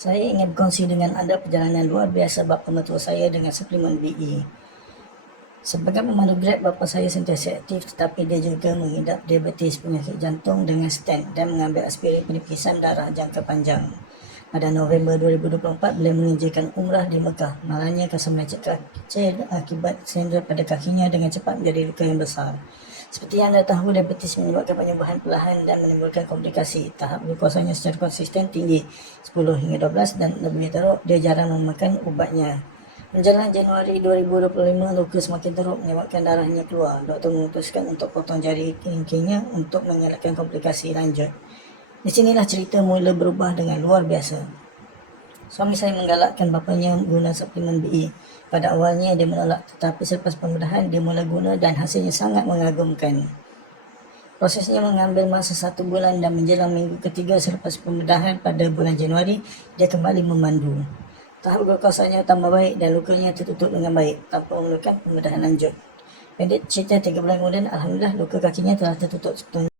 Saya ingin berkongsi dengan anda perjalanan luar biasa bapa mertua saya dengan suplemen BE. Sebagai pemandu Grab, bapa saya sentiasa aktif tetapi dia juga mengidap diabetes, penyakit jantung dengan stent dan mengambil aspirin penipisan darah jangka panjang. Pada November 2024, beliau mengerjakan umrah di Mekah. Malangnya kasar melecet kecil akibat sandera pada kakinya dengan cepat menjadi luka yang besar. Seperti yang anda tahu, diabetes menyebabkan penyembuhan perlahan dan menimbulkan komplikasi. Tahap glukosanya secara konsisten tinggi 10 hingga 12 dan lebih teruk, dia jarang memakan ubatnya. Menjelang Januari 2025, luka semakin teruk menyebabkan darahnya keluar. Doktor memutuskan untuk potong jari kelingkingnya untuk mengelakkan komplikasi lanjut. Di sinilah cerita mula berubah dengan luar biasa. Suami saya menggalakkan bapanya guna suplemen BE. Pada awalnya dia menolak, tetapi selepas pembedahan dia mula guna dan hasilnya sangat mengagumkan. Prosesnya mengambil masa 1 bulan dan menjelang minggu ketiga selepas pembedahan pada bulan Januari, dia kembali memandu. Tahap glukosanya tambah baik dan lukanya tertutup dengan baik tanpa memerlukan pembedahan lanjut. Pendek cerita, 3 bulan kemudian, alhamdulillah luka kakinya telah tertutup sepenuhnya.